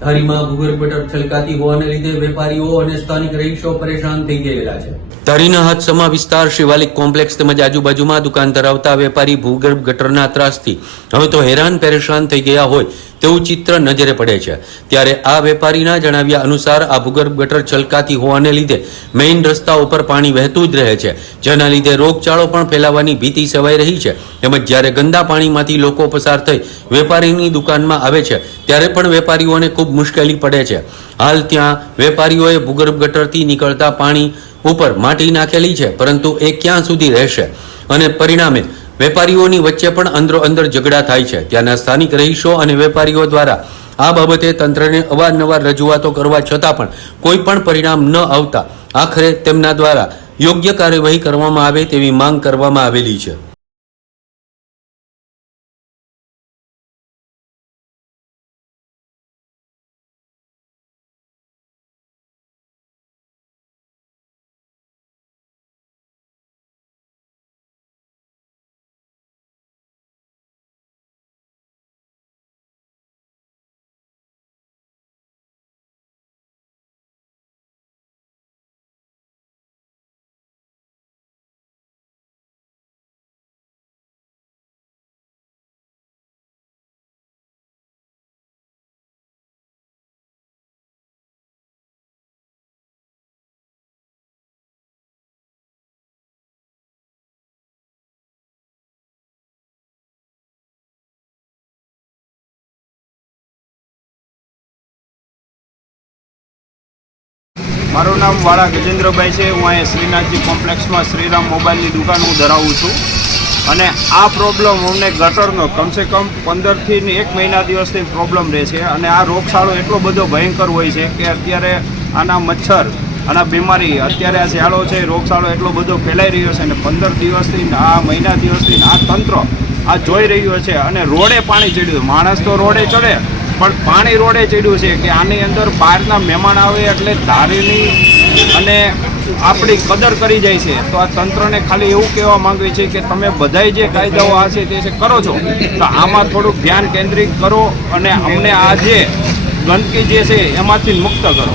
ધારીમાં ભૂગર્ભ છલકાતી હોવાને લીધે વેપારીઓ અને સ્થાનિક રહીશો પરેશાન થઈ ગયેલા છે. ધારીના હાથસમા વિસ્તાર શિવાલિક કોમ્પ્લેક્સ તેમજ આજુબાજુમાં દુકાન ધરાવતા વેપારી ભૂગર્ભ ગટરના ત્રાસથી હવે તો હેરાન પરેશાન થઈ ગયા હોય તેવું ચિત્ર નજરે પડે છે. ત્યારે આ વેપારીના જણાવ્યા અનુસાર આ ભૂગર્ભ ગટર છલકાતી હોવાને લીધે મેઇન રસ્તા ઉપર પાણી વહેતું જ રહે છે. જેના લીધે રોગચાળો પણ ફેલાવાની ભીતિ સેવાઈ રહી છે. તેમજ જ્યારે ગંદા પાણીમાંથી લોકો પસાર થઈ વેપારીની દુકાનમાં આવે છે, ત્યારે પણ વેપારીઓને ખૂબ મુશ્કેલી પડે છે. હાલ ત્યાં વેપારીઓએ ભૂગર્ભ ગટરથી નીકળતા પાણી ઉપર માટી નાખેલી છે, પરંતુ એ ક્યાં સુધી રહેશે? અને પરિણામે વેપારીઓની વચ્ચે પણ અંદરો અંદર ઝઘડા થાય છે. ત્યાંના સ્થાનિક રહીશો અને વેપારીઓ દ્વારા આ બાબતે તંત્રને અવારનવાર રજૂઆતો કરવા છતાં પણ કોઈ પણ પરિણામ ન આવતા આખરે તેમના દ્વારા યોગ્ય કાર્યવાહી કરવામાં આવે તેવી માંગ કરવામાં આવેલી છે. મારું નામ વાળા ગજેન્દ્રભાઈ છે. હું અહીંયા શ્રીનાથજી કોમ્પ્લેક્સમાં શ્રીરામ મોબાઈલની દુકાન હું ધરાવું છું. અને આ પ્રોબ્લેમ અમને ગટરનો કમસે કમ પંદરથી એક મહિના દિવસથી પ્રોબ્લેમ રહે છે અને આ રોગચાળો એટલો બધો ભયંકર હોય છે કે અત્યારે આના મચ્છર, આના બીમારી અત્યારે આ ઝાડો છે, રોગચાળો એટલો બધો ફેલાઈ રહ્યો છે. અને પંદર દિવસથી આ મહિના દિવસથી આ તંત્ર આ જોઈ રહ્યો છે. અને રોડે પાણી ચડ્યું માણસ તો રોડે ચડે. પણ પાણી રોડે ચડ્યું છે કે આની અંદર બહારના મહેમાન આવે એટલે ધારીની અને આપણી કદર કરી જાય છે. તો આ તંત્રને ખાલી એવું કહેવા માંગવી છે કે તમે બધાય જે કાયદાઓ આ છે તે કરો છો. તો આમાં થોડુંક ધ્યાન કેન્દ્રિત કરો અને અમને આ જે ગંદકી જે છે એમાંથી મુક્ત કરો.